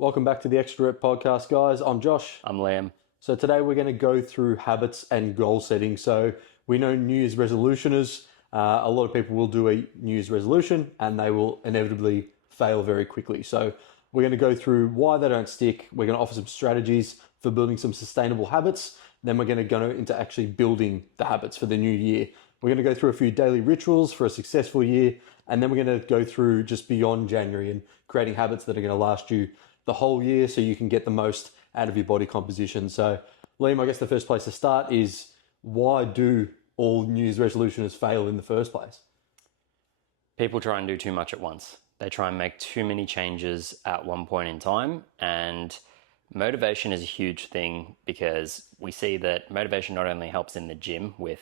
Welcome back to the Extra Rep podcast, guys. I'm Josh. I'm Liam. So today we're going to go through habits and goal setting. So we know New Year's resolutioners, a lot of people will do a New Year's resolution and they will inevitably fail very quickly. So we're going to go through why they don't stick. We're going to offer some strategies for building some sustainable habits. Then we're going to go into actually building the habits for the new year. We're going to go through a few daily rituals for a successful year. And then we're going to go through just beyond January and creating habits that are going to last you the whole year so you can get the most out of your body composition. So, Liam, I guess the first place to start is why do all New Year's resolutions fail in the first place? People try and do too much at once. They try and make too many changes at one point in time, and motivation is a huge thing because we see that motivation not only helps in the gym with,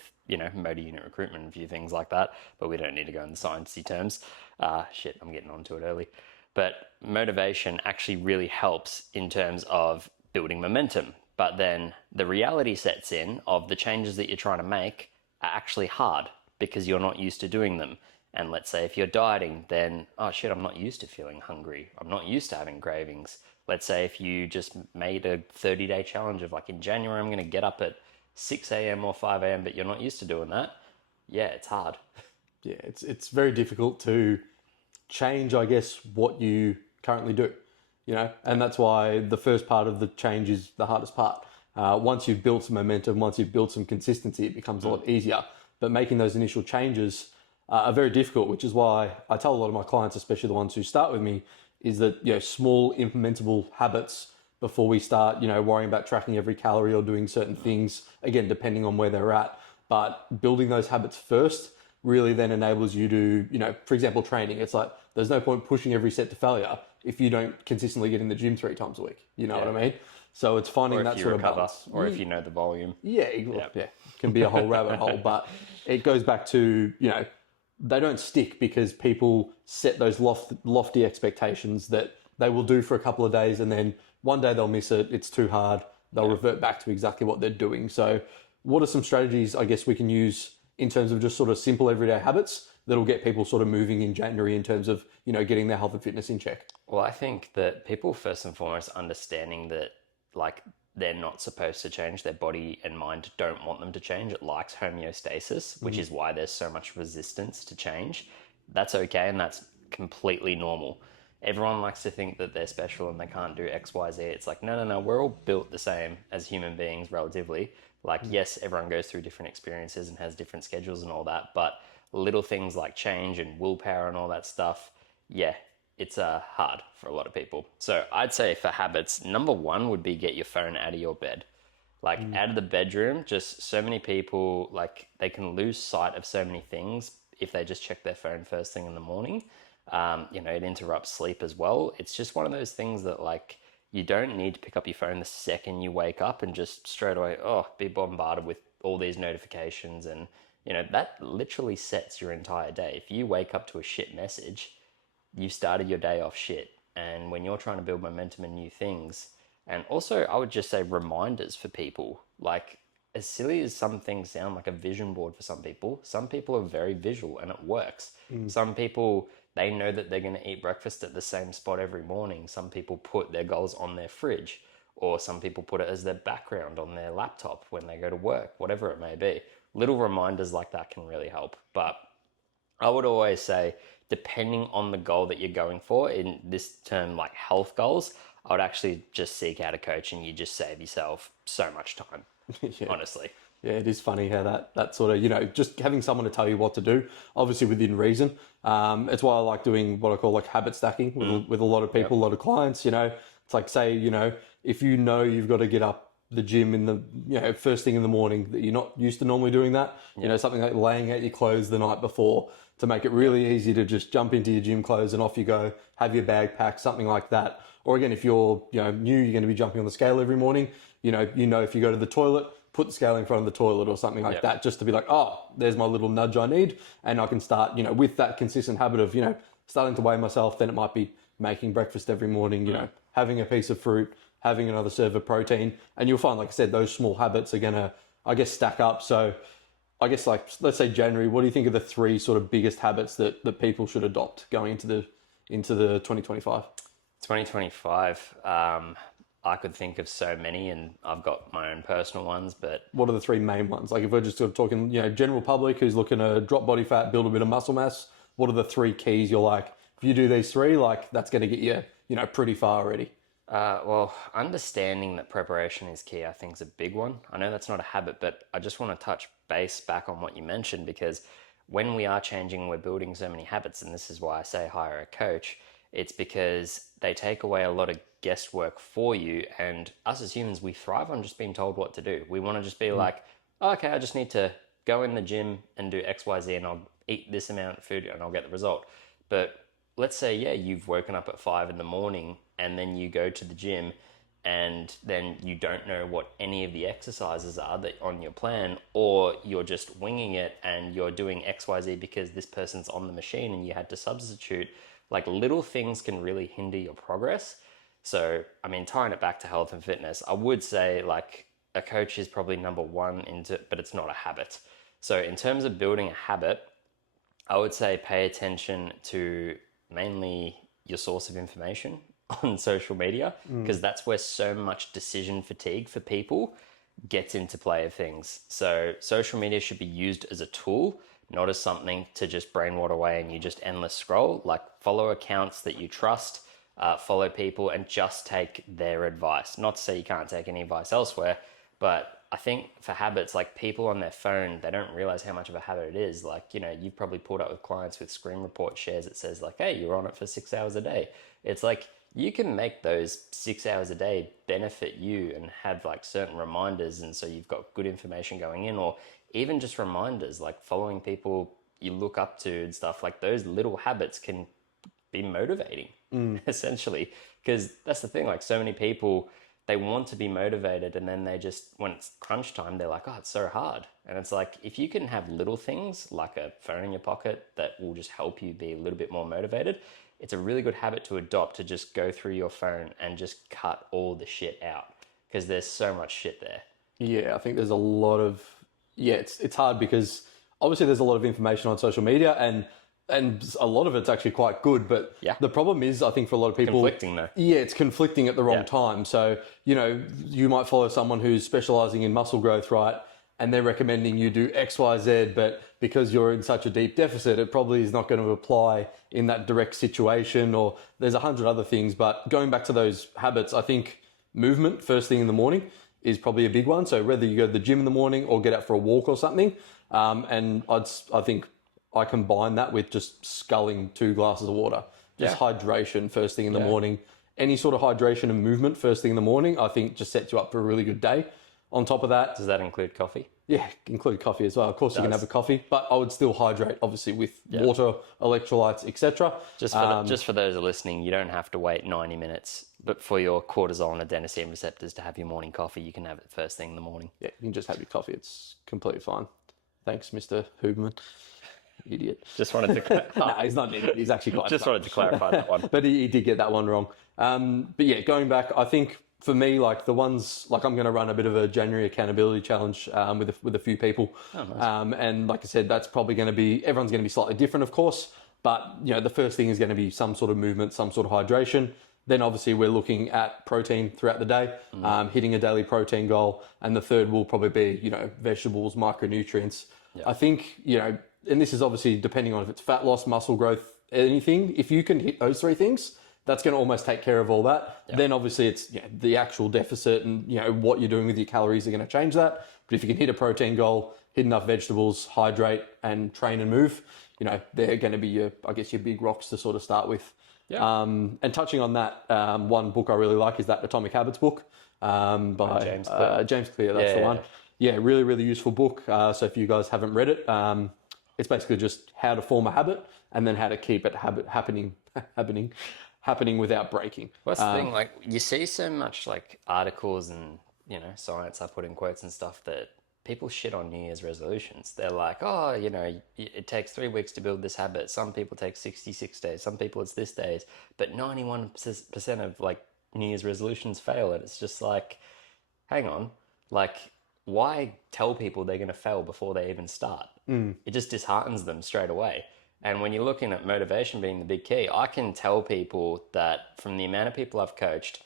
motor unit recruitment and a few things like that, but we don't need to go in the sciencey terms. I'm getting onto it early. But motivation actually really helps in terms of building momentum. But then the reality sets in of the changes that you're trying to make are actually hard because you're not used to doing them. And let's say if you're dieting, then, I'm not used to feeling hungry. I'm not used to having cravings. Let's say if you just made a 30-day challenge of in January, I'm going to get up at 6 a.m. or 5 a.m., but you're not used to doing that. Yeah, it's hard. Yeah, it's very difficult to change, I guess, what you currently do, and that's why the first part of the change is the hardest part. Once you've built some momentum, once you've built some consistency, it becomes a lot easier. But making those initial changes are very difficult, which is why I tell a lot of my clients, especially the ones who start with me, is that, small implementable habits before we start, worrying about tracking every calorie or doing certain things, again, depending on where they're at. But building those habits first really then enables you to, for example, training. It's like, there's no point pushing every set to failure if you don't consistently get in the gym 3 times a week. You know what I mean? So it's finding that sort of balance. Or if you know the volume. Yeah, it can be a whole rabbit hole, but it goes back to, they don't stick because people set those lofty expectations that they will do for a couple of days and then one day they'll miss it, it's too hard, they'll revert back to exactly what they're doing. So what are some strategies, I guess, we can use in terms of just sort of simple everyday habits that'll get people sort of moving in January in terms of, getting their health and fitness in check? Well, I think that people first and foremost understanding that they're not supposed to change, their body and mind don't want them to change. It likes homeostasis, which is why there's so much resistance to change. That's okay, and that's completely normal. Everyone likes to think that they're special and they can't do X, Y, Z. It's no, we're all built the same as human beings relatively. Yes, everyone goes through different experiences and has different schedules and all that, but little things like change and willpower and all that stuff, it's hard for a lot of people. So I'd say for habits, number one would be get your phone out of your bed. Out of the bedroom, just so many people, they can lose sight of so many things if they just check their phone first thing in the morning. It interrupts sleep as well. It's just one of those things that you don't need to pick up your phone the second you wake up and just straight away, be bombarded with all these notifications. And, that literally sets your entire day. If you wake up to a shit message, you started your day off shit. And when you're trying to build momentum and new things, and also I would just say reminders for people, as silly as some things sound, like a vision board for some people are very visual and it works. Some people, they know that they're going to eat breakfast at the same spot every morning. Some people put their goals on their fridge, or some people put it as their background on their laptop when they go to work, whatever it may be. Little reminders like that can really help. But I would always say, depending on the goal that you're going for, in this term, health goals, I would actually just seek out a coach and you just save yourself so much time, honestly. Yeah, it is funny how that sort of, just having someone to tell you what to do, obviously within reason. It's why I like doing what I call habit stacking with a lot of people, a lot of clients. It's say, if you've got to get up the gym in the, first thing in the morning, that you're not used to normally doing that, something like laying out your clothes the night before to make it really easy to just jump into your gym clothes and off you go, have your bag packed, something like that. Or again, if you're, new, you're going to be jumping on the scale every morning, if you go to the toilet, put the scale in front of the toilet or something like that, just to be there's my little nudge I need. And I can start, with that consistent habit of, starting to weigh myself. Then it might be making breakfast every morning, having a piece of fruit, having another serve of protein. And you'll find, like I said, those small habits are going to, I guess, stack up. So I guess let's say January, what do you think are the 3 sort of biggest habits that people should adopt going into the 2025? 2025. I could think of so many, and I've got my own personal ones, but What are the three main ones? Like if we're just sort of talking, general public who's looking to drop body fat, build a bit of muscle mass, what are the three keys you're like, if you do these three, like that's going to get you, pretty far already? well, understanding that preparation is key, I think, is a big one. I know that's not a habit, but I just want to touch base back on what you mentioned because when we are changing, we're building so many habits, and this is why I say hire a coach. It's because they take away a lot of guesswork for you, and us as humans, we thrive on just being told what to do. We want to just be like, oh, okay, I just need to go in the gym and do X, Y, Z, and I'll eat this amount of food and I'll get the result. But let's say, yeah, you've woken up at 5 in the morning and then you go to the gym and then you don't know what any of the exercises are that on your plan, or you're just winging it and you're doing XYZ because this person's on the machine and you had to substitute. Like little things can really hinder your progress. So, I mean, tying it back to health and fitness, I would say like a coach is probably number one but it's not a habit. So in terms of building a habit, I would say pay attention to mainly your source of information on social media, because that's where so much decision fatigue for people gets into play of things. So social media should be used as a tool, not as something to just brainwash away and you just endless scroll. Like follow accounts that you trust, follow people and just take their advice. Not to say you can't take any advice elsewhere, but I think for habits, like people on their phone, they don't realize how much of a habit it is. Like, you've probably pulled up with clients with screen report shares that says like, hey, you're on it for 6 hours a day. It's like, you can make those 6 hours a day benefit you and have like certain reminders. And so you've got good information going in, or even just reminders like following people you look up to and stuff. Like those little habits can be motivating essentially, because that's the thing. Like so many people, they want to be motivated and then they just, when it's crunch time, they're like, oh, it's so hard. And it's like, if you can have little things like a phone in your pocket that will just help you be a little bit more motivated, it's a really good habit to adopt, to just go through your phone and just cut all the shit out, because there's so much shit there. Yeah, I think there's a lot of, it's hard because obviously there's a lot of information on social media and a lot of it's actually quite good, but the problem is, I think for a lot of people, Conflicting though. Yeah, it's conflicting at the wrong time. So, you might follow someone who's specializing in muscle growth, right? And they're recommending you do X, Y, Z, but because you're in such a deep deficit, it probably is not going to apply in that direct situation, or there's 100 other things. But going back to those habits, I think movement first thing in the morning is probably a big one. So whether you go to the gym in the morning or get out for a walk or something, and I think I combine that with just sculling 2 glasses of water. Just hydration first thing in the morning. Any sort of hydration and movement first thing in the morning, I think just sets you up for a really good day. On top of that... Does that include coffee? Yeah, include coffee as well. Of course, you can have a coffee, but I would still hydrate, obviously, with water, electrolytes, etc. Just for those who are listening, you don't have to wait 90 minutes, but for your cortisol and adenosine receptors to have your morning coffee, you can have it first thing in the morning. Yeah, you can just have your coffee. It's completely fine. Thanks, Mr. Huberman. Idiot. Just wanted to... No, he's not an idiot. He's actually quite Just wanted to clarify that one. But he did get that one wrong. But yeah, going back, I think for me, like the ones, like I'm going to run a bit of a January accountability challenge with a few people. Oh, nice. And like I said, that's probably going to be, everyone's going to be slightly different, of course. But, the first thing is going to be some sort of movement, some sort of hydration. Then obviously we're looking at protein throughout the day, hitting a daily protein goal. And the third will probably be, vegetables, micronutrients. Yeah. I think, and this is obviously depending on if it's fat loss, muscle growth, anything. If you can hit those 3 things, that's going to almost take care of all that. Yep. Then obviously it's the actual deficit and what you're doing with your calories are going to change that. But if you can hit a protein goal, hit enough vegetables, hydrate and train and move, they're going to be your big rocks to sort of start with. Yep. And touching on that, one book I really like is that Atomic Habits book by James Clear. That's the one. Yeah, really, really useful book. So if you guys haven't read it, it's basically just how to form a habit and then how to keep it happening without breaking. What's the thing? Like you see so much like articles and science, I put in quotes and stuff, that people shit on New Year's resolutions. They're like, oh, it takes 3 weeks to build this habit. Some people take 66 days. Some people it's this days. But 91% of like New Year's resolutions fail. And it's just like, hang on, like why tell people they're going to fail before they even start? It just disheartens them straight away. And when you're looking at motivation being the big key, I can tell people that from the amount of people I've coached,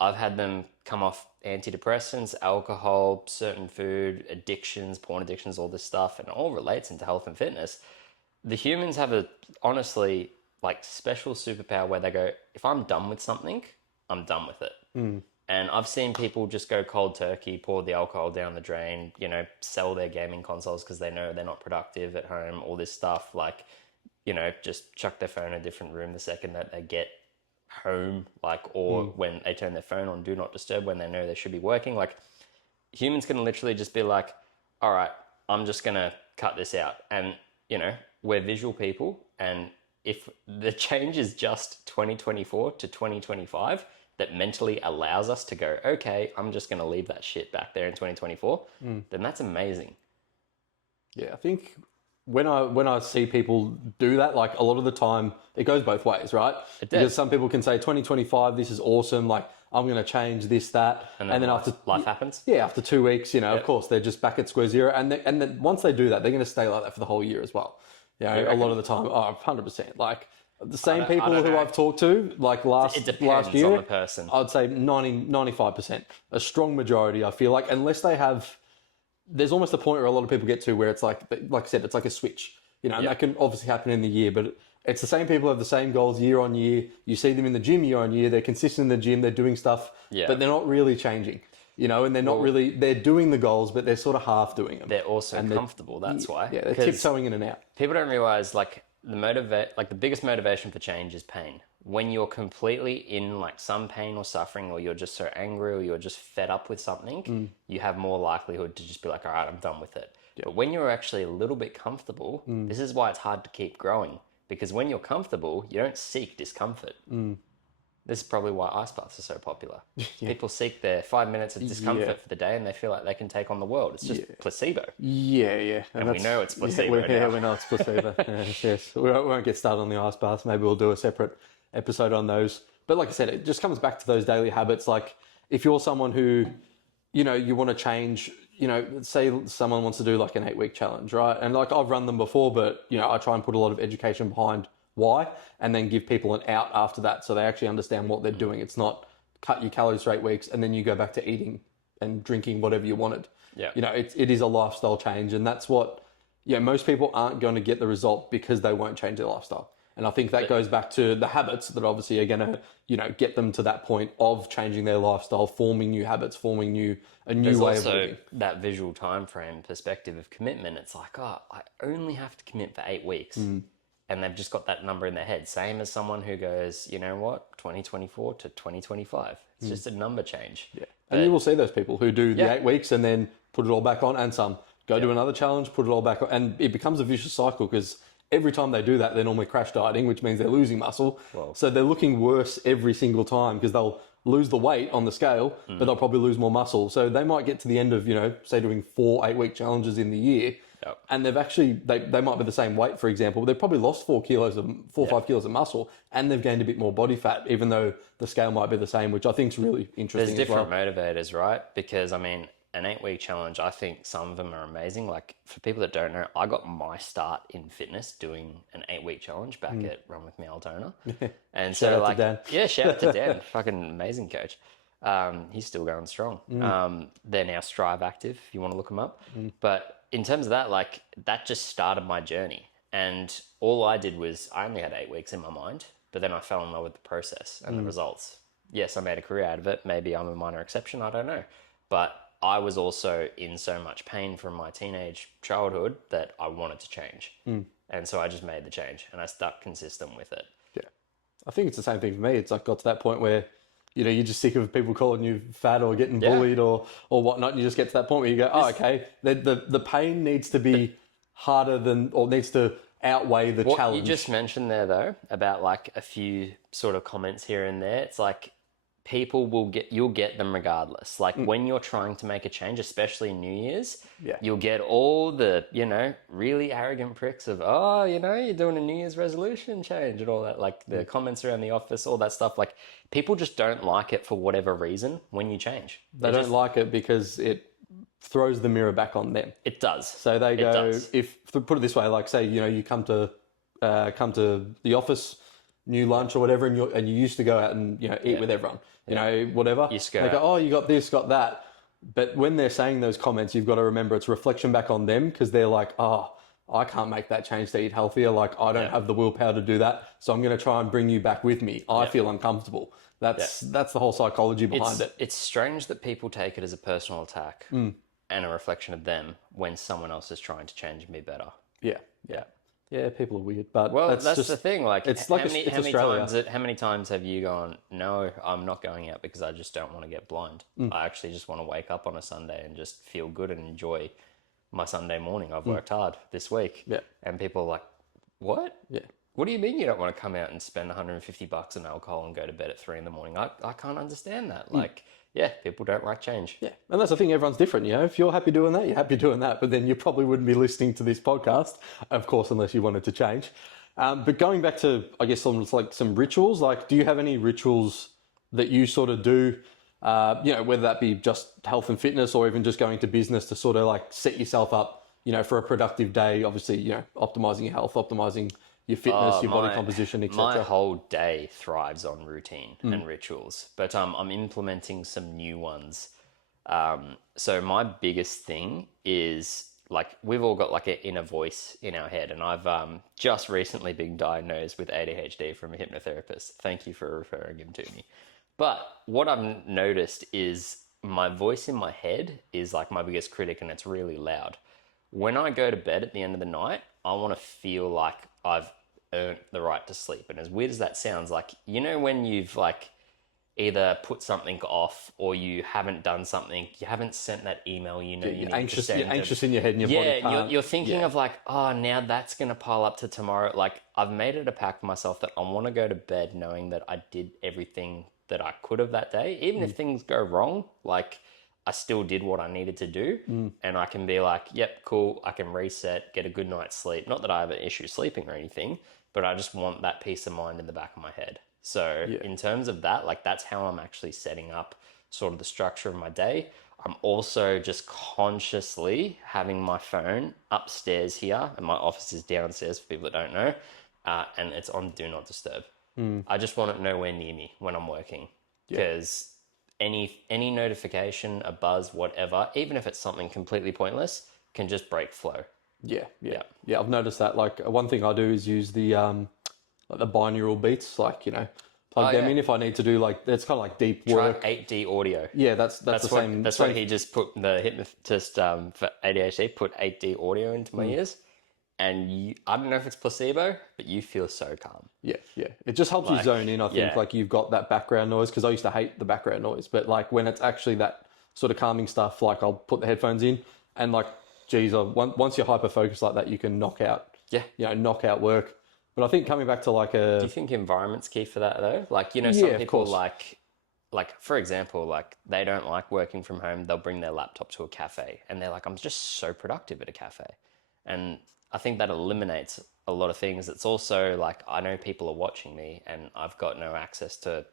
I've had them come off antidepressants, alcohol, certain food, addictions, porn addictions, all this stuff, and it all relates into health and fitness. The humans have a, honestly, like special superpower where they go, if I'm done with something, I'm done with it. And I've seen people just go cold turkey, pour the alcohol down the drain, you know, sell their gaming consoles because they know they're not productive at home, all this stuff, like, you know, just chuck their phone in a different room the second that they get home, like, or when they turn their phone on do not disturb when they know they should be working. Like, humans can literally just be like, all right, I'm just going to cut this out. And, you know, we're visual people. And if the change is just 2024 to 2025, that mentally allows us to go, okay, I'm just going to leave that shit back there in 2024, then that's amazing. Yeah, I think when I see people do that, like a lot of the time, it goes both ways, right? It does. Because some people can say 2025, this is awesome, like I'm going to change this, that. And then after life happens. Yeah, after 2 weeks, you know, of course, they're just back at square zero. And then once they do that, they're going to stay like that for the whole year as well. You know, a lot of the time, 100%. Like, the same people who I've talked to, like last year, on the person. I'd say 95%, a strong majority, I feel like, unless they have, there's almost a point where a lot of people get to where it's like I said, it's like a switch, you know, and that can obviously happen in the year, but it's the same people who have the same goals year on year. You see them in the gym year on year, they're consistent in the gym, they're doing stuff, but they're not really changing, you know, and they're not really, they're doing the goals, but they're sort of half doing them. They're also comfortable, that's why. Yeah, they're tiptoeing in and out. People don't realize, like, the biggest motivation for change is pain. When you're completely in like some pain or suffering, or you're just so angry, or you're just fed up with something, you have more likelihood to just be like, all right, I'm done with it. But when you're actually a little bit comfortable, this is why it's hard to keep growing, because when you're comfortable, you don't seek discomfort. This is probably why ice baths are so popular. People seek their 5 minutes of discomfort for the day, and they feel like they can take on the world. It's just placebo. Yeah. And we know it's placebo we know it's placebo. yes. We won't get started on the ice baths. Maybe we'll do a separate episode on those. But like I said, it just comes back to those daily habits. Like, if you're someone who, you know, you want to change, you know, say someone wants to do like an 8-week challenge, right? And like, I've run them before, but, you know, I try and put a lot of education behind why, and then give people an out after that so they actually understand what they're doing. It's not cut your calories for 8 weeks and then you go back to eating and drinking whatever you wanted. Yeah. You know, it is a lifestyle change, and that's what, you know, most people aren't going to get the result because they won't change their lifestyle. And I think that goes back to the habits that obviously are going to, you know, get them to that point of changing their lifestyle, forming new habits, forming a new way of living. There's also that visual time frame perspective of commitment. It's like, oh, I only have to commit for 8 weeks. And they've just got that number in their head. Same as someone who goes, you know what, 2024 to 2025. It's just a number change. Yeah. And you will see those people who do the 8 weeks and then put it all back on, and some go do another challenge, put it all back on. And it becomes a vicious cycle, because every time they do that, they're normally crash dieting, which means they're losing muscle. Whoa. So they're looking worse every single time, because they'll lose the weight on the scale, but they'll probably lose more muscle. So they might get to the end of, you know, say doing 4 8-week challenges in the year, and they've actually, they might be the same weight, for example, but they've probably lost 4 or 5 kilos of muscle, and they've gained a bit more body fat, even though the scale might be the same, which I think is really interesting. There's different motivators, right? Because, I mean, an 8-week challenge, I think some of them are amazing. Like, for people that don't know, I got my start in fitness doing an 8-week challenge back at Run With Me Altona. And Shout so, out like, to Dan. yeah, shout out to Dan, fucking amazing coach. He's still going strong. They're now Strive Active, if you want to look them up. But in terms of that, like, that just started my journey. And all I did was, I only had 8 weeks in my mind, but then I fell in love with the process and the results. Yes, I made a career out of it. Maybe I'm a minor exception, I don't know. But I was also in so much pain from my teenage childhood that I wanted to change. And so I just made the change, and I stuck consistent with it. Yeah. I think it's the same thing for me. It's like got to that point where, you know, you're just sick of people calling you fat or getting bullied or whatnot. You just get to that point where you go, oh, okay, the pain needs to be harder than, or needs to outweigh the challenge. What you just mentioned there, though, about like a few sort of comments here and there, it's like, you'll get them regardless. Like when you're trying to make a change, especially in New Year's, you'll get all the, you know, really arrogant pricks of, oh, you know, you're doing a New Year's resolution change and all that, like the comments around the office, all that stuff. Like, people just don't like it for whatever reason when you change. They don't like it because it throws the mirror back on them. It does. So they go, put it this way, like say, you know, you come to come to the office, new lunch or whatever, and you used to go out and eat with everyone, whatever. You used to go they go, out. oh, you got this, got that. But when they're saying those comments, you've got to remember it's reflection back on them because they're like, oh, I can't make that change to eat healthier. Like I don't have the willpower to do that, so I'm going to try and bring you back with me. I feel uncomfortable. That's the whole psychology behind it. It's strange that people take it as a personal attack and a reflection of them when someone else is trying to change and be better. Yeah, people are weird, but That's just the thing. Like, it's how like many Australia. how many times have you gone, no, I'm not going out because I just don't want to get blind. I actually just want to wake up on a Sunday and just feel good and enjoy my Sunday morning. I've worked hard this week. Yeah. And people are like, what? Yeah. What do you mean you don't want to come out and spend $150 on alcohol and go to bed at 3 a.m? I can't understand that. Like, people don't like change. Yeah, and that's the thing. Everyone's different. If you're happy doing that, you're happy doing that. But then you probably wouldn't be listening to this podcast, of course, unless you wanted to change. But going back to, I guess, some rituals. Like, do you have any rituals that you sort of do? Whether that be just health and fitness, or even just going to business to sort of like set yourself up, for a productive day. Obviously, optimizing your health, optimizing your fitness, your body composition, etc. My whole day thrives on routine and rituals, but I'm implementing some new ones. So my biggest thing is, like, we've all got like an inner voice in our head, and I've just recently been diagnosed with ADHD from a hypnotherapist. Thank you for referring him to me. But what I've noticed is my voice in my head is like my biggest critic, and it's really loud. When I go to bed at the end of the night, I want to feel like I've earned the right to sleep. And as weird as that sounds, like, when you've like either put something off, or you haven't done something, you haven't sent that email, you need anxious, to send. You're anxious in your head and your body can't. You're thinking of like, oh, now that's going to pile up to tomorrow. Like, I've made it a pact for myself that I want to go to bed knowing that I did everything that I could have that day. Even if things go wrong, like, I still did what I needed to do, and I can be like, yep, cool, I can reset, get a good night's sleep. Not that I have an issue sleeping or anything, but I just want that peace of mind in the back of my head. So in terms of that, like, that's how I'm actually setting up sort of the structure of my day. I'm also just consciously having my phone upstairs here, and my office is downstairs for people that don't know, and it's on Do Not Disturb. I just want it nowhere near me when I'm working, because any notification, a buzz, whatever, even if it's something completely pointless, can just break flow. Yeah. I've noticed that. Like, one thing I do is use the binaural beats. Like, plug them in if I need to do, like, it's kind of like deep work. Try 8D audio. Yeah, that's the same. That's what he just put. The hypnotist for ADHD put 8D audio into my ears. And I don't know if it's placebo, but you feel so calm. Yeah. It just helps you zone in. I think like you've got that background noise, because I used to hate the background noise, but like when it's actually that sort of calming stuff, like I'll put the headphones in, and like, geez, once you're hyper focused like that, you can knock out work. But I think coming back to like do you think environment's key for that though? Like, some people like for example, like, they don't like working from home. They'll bring their laptop to a cafe, and they're like, I'm just so productive at a cafe. And I think that eliminates a lot of things. It's also like, I know people are watching me, and I've got no access to,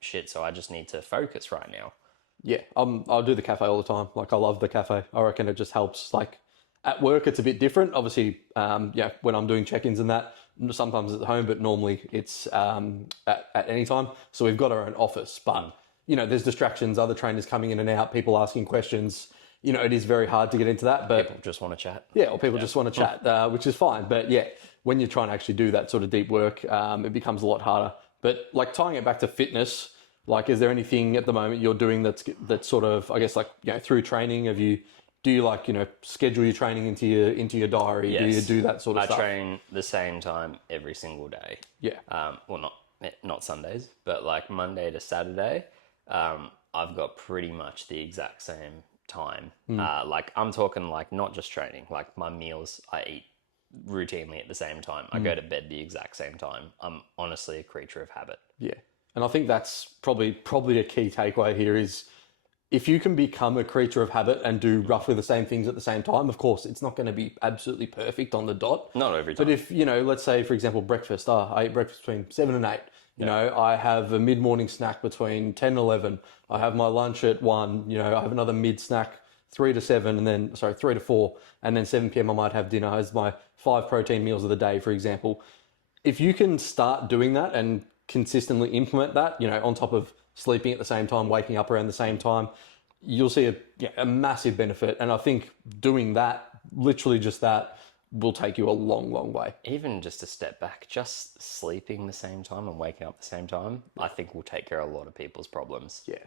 shit. So I just need to focus right now. Yeah, I'll do the cafe all the time. Like, I love the cafe. I reckon it just helps. Like, at work, it's a bit different. Obviously, when I'm doing check-ins and that, sometimes it's at home, but normally it's at any time. So we've got our own office, but there's distractions, other trainers coming in and out, people asking questions. It is very hard to get into that, but people just want to chat. Yeah, or people just want to chat, which is fine. But yeah, when you're trying to actually do that sort of deep work, it becomes a lot harder. But like, tying it back to fitness, like, is there anything at the moment you're doing that's sort of, I guess, like, through training? Do you like, schedule your training into your diary? Yes. Do you do that sort of stuff? I train the same time every single day. Yeah. Well, not Sundays, but like Monday to Saturday, I've got pretty much the exact same time. Like, I'm talking like not just training, like my meals I eat routinely at the same time. I go to bed the exact same time. I'm honestly a creature of habit. Yeah. And I think that's probably a key takeaway here is, if you can become a creature of habit and do roughly the same things at the same time, of course, it's not going to be absolutely perfect on the dot. Not every time. But if, let's say, for example, breakfast, I eat breakfast between 7 and 8. I have a mid-morning snack between 10 and 11. I have my lunch at 1. I have another mid-snack 3 to 7, and then, 3 to 4, and then 7 p.m. I might have dinner as my 5 protein meals of the day, for example. If you can start doing that and consistently implement that, on top of sleeping at the same time, waking up around the same time, you'll see a massive benefit. And I think doing that, literally just that, will take you a long, long way. Even just a step back, just sleeping the same time and waking up the same time, I think will take care of a lot of people's problems. Yeah.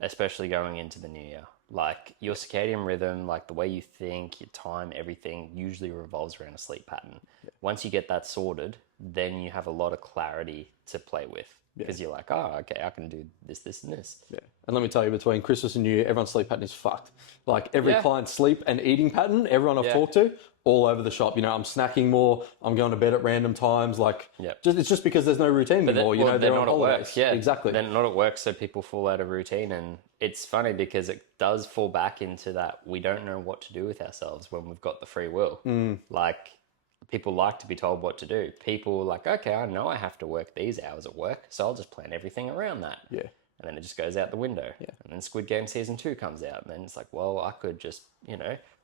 Especially going into the new year. Like your circadian rhythm, like the way you think, your time, everything usually revolves around a sleep pattern. Yeah. Once you get that sorted, then you have a lot of clarity to play with. Because you're like, oh, okay, I can do this, this, and this. Yeah. And let me tell you, between Christmas and New Year, everyone's sleep pattern is fucked. Like every client's sleep and eating pattern, everyone I've talked to, all over the shop. I'm snacking more. I'm going to bed at random times. It's just because there's no routine anymore. They're not at work. Yeah, exactly. They're not at work, so people fall out of routine. And it's funny because it does fall back into that we don't know what to do with ourselves when we've got the free will. Like, people like to be told what to do. People are like, okay, I know I have to work these hours at work, so I'll just plan everything around that. Yeah. And then it just goes out the window. Yeah. And then Squid Game Season 2 comes out. And then it's like, well, I could just,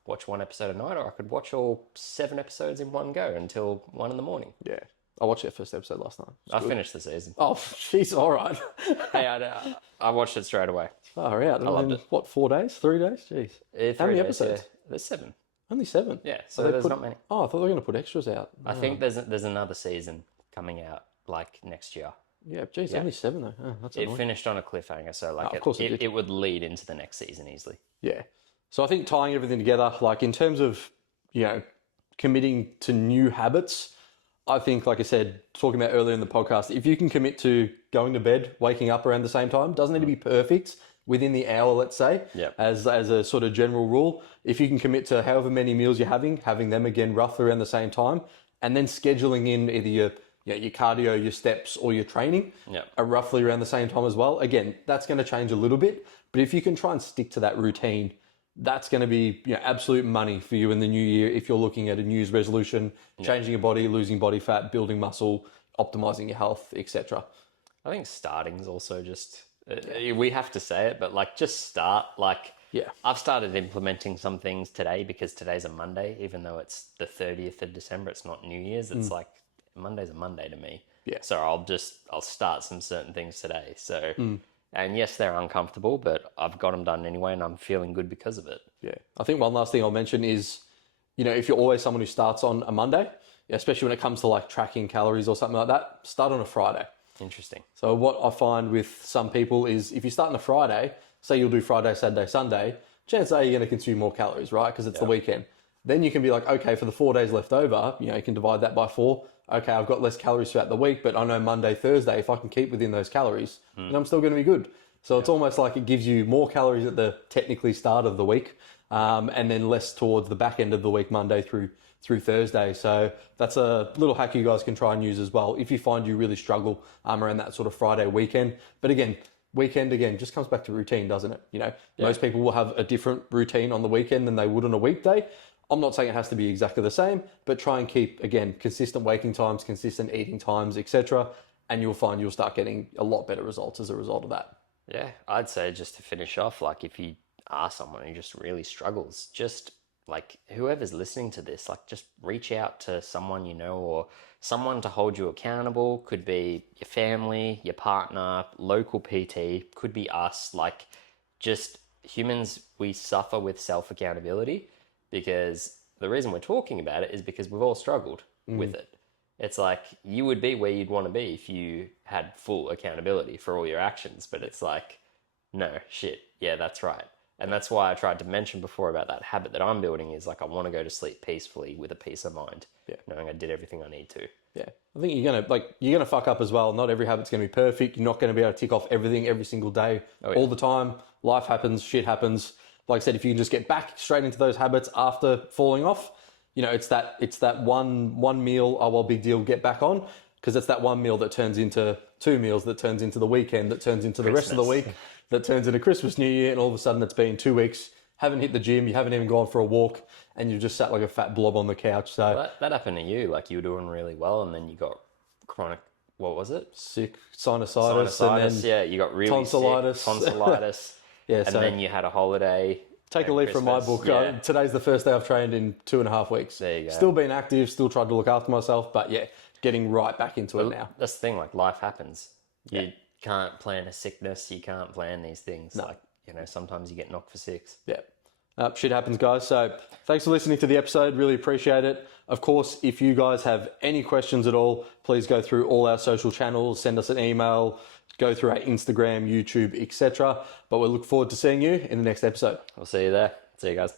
watch one episode a night, or I could watch all 7 episodes in one go until 1 in the morning. Yeah. I watched that first episode last night. I finished the season. Oh, jeez, all right. Hey, I watched it straight away. Far out. I loved it. What, 4 days? 3 days? Jeez. How many episodes? Yeah. There's 7. Only 7? Yeah, so there's not many. Oh, I thought they were going to put extras out. I think there's another season coming out, like, next year. Yeah, geez, only 7 though. Oh, that's annoying. It finished on a cliffhanger, so like of course it would lead into the next season easily. Yeah. So I think tying everything together, like in terms of, committing to new habits, I think, like I said, talking about earlier in the podcast, if you can commit to going to bed, waking up around the same time, doesn't need to be perfect, within the hour, let's say, as a sort of general rule. If you can commit to however many meals you're having them again roughly around the same time, and then scheduling in either your cardio, your steps, or your training are roughly around the same time as well. Again, that's going to change a little bit, but if you can try and stick to that routine, that's going to be absolute money for you in the new year if you're looking at a New Year's resolution, changing your body, losing body fat, building muscle, optimizing your health, etc. I think starting is also just, we have to say it, but like just start. Like, I've started implementing some things today because today's a Monday, even though it's the 30th of December, it's not New Year's. It's like Monday's a Monday to me. Yeah. So I'll start some certain things today. So, and yes, they're uncomfortable, but I've got them done anyway and I'm feeling good because of it. Yeah. I think one last thing I'll mention is, if you're always someone who starts on a Monday, especially when it comes to like tracking calories or something like that, start on a Friday. Interesting. So what I find with some people is if you start on a Friday, say you'll do Friday, Saturday, Sunday, chances are you're going to consume more calories, right? Because it's the weekend. Then you can be like, okay, for the 4 days left over, you can divide that by 4. Okay, I've got less calories throughout the week, but I know Monday, Thursday, if I can keep within those calories, then I'm still going to be good. So it's almost like it gives you more calories at the technically start of the week, and then less towards the back end of the week, Monday through Thursday. So that's a little hack you guys can try and use as well if you find you really struggle around that sort of Friday weekend. But again, weekend just comes back to routine, doesn't it? Most people will have a different routine on the weekend than they would on a weekday. I'm not saying it has to be exactly the same, but try and keep, again, consistent waking times, consistent eating times, etc. And you'll find you'll start getting a lot better results as a result of that. Yeah, I'd say just to finish off, like if you are someone who just really struggles, just like whoever's listening to this, like just reach out to someone or someone to hold you accountable. Could be your family, your partner, local PT, could be us. Like just humans, we suffer with self-accountability. Because the reason we're talking about it is because we've all struggled with it. It's like you would be where you'd want to be if you had full accountability for all your actions. But it's like, no, shit, yeah, that's right. And that's why I tried to mention before about that habit that I'm building is like I want to go to sleep peacefully with a peace of mind, knowing I did everything I need to. Yeah, I think you're gonna fuck up as well. Not every habit's gonna be perfect. You're not gonna be able to tick off everything every single day, all the time. Life happens, shit happens. Like I said, if you can just get back straight into those habits after falling off, it's that one meal, oh well, big deal, get back on, because it's that one meal that turns into 2 meals, that turns into the weekend, that turns into the rest of the week, that turns into Christmas, New Year, and all of a sudden it's been 2 weeks, haven't hit the gym, you haven't even gone for a walk, and you've just sat like a fat blob on the couch. So well, that happened to you, like you were doing really well, and then you got chronic, what was it? Sick sinusitis, and then you got really tonsillitis. Sick, tonsillitis. And then you had a holiday Take a leaf from my Christmas. book. Yeah. Today's the first day I've trained in 2.5 weeks. There you go. Still been active, still tried to look after myself, but yeah, getting right back into it now. That's the thing, like life happens. You can't plan a sickness, you can't plan these things. No. Like, you know, sometimes you get knocked for six. Yeah. Shit happens, guys. So thanks for listening to the episode. Really appreciate it. Of course, if you guys have any questions at all, please go through all our social channels, send us an email, go through our Instagram, YouTube, etc. But we look forward to seeing you in the next episode. We'll see you there. See you guys.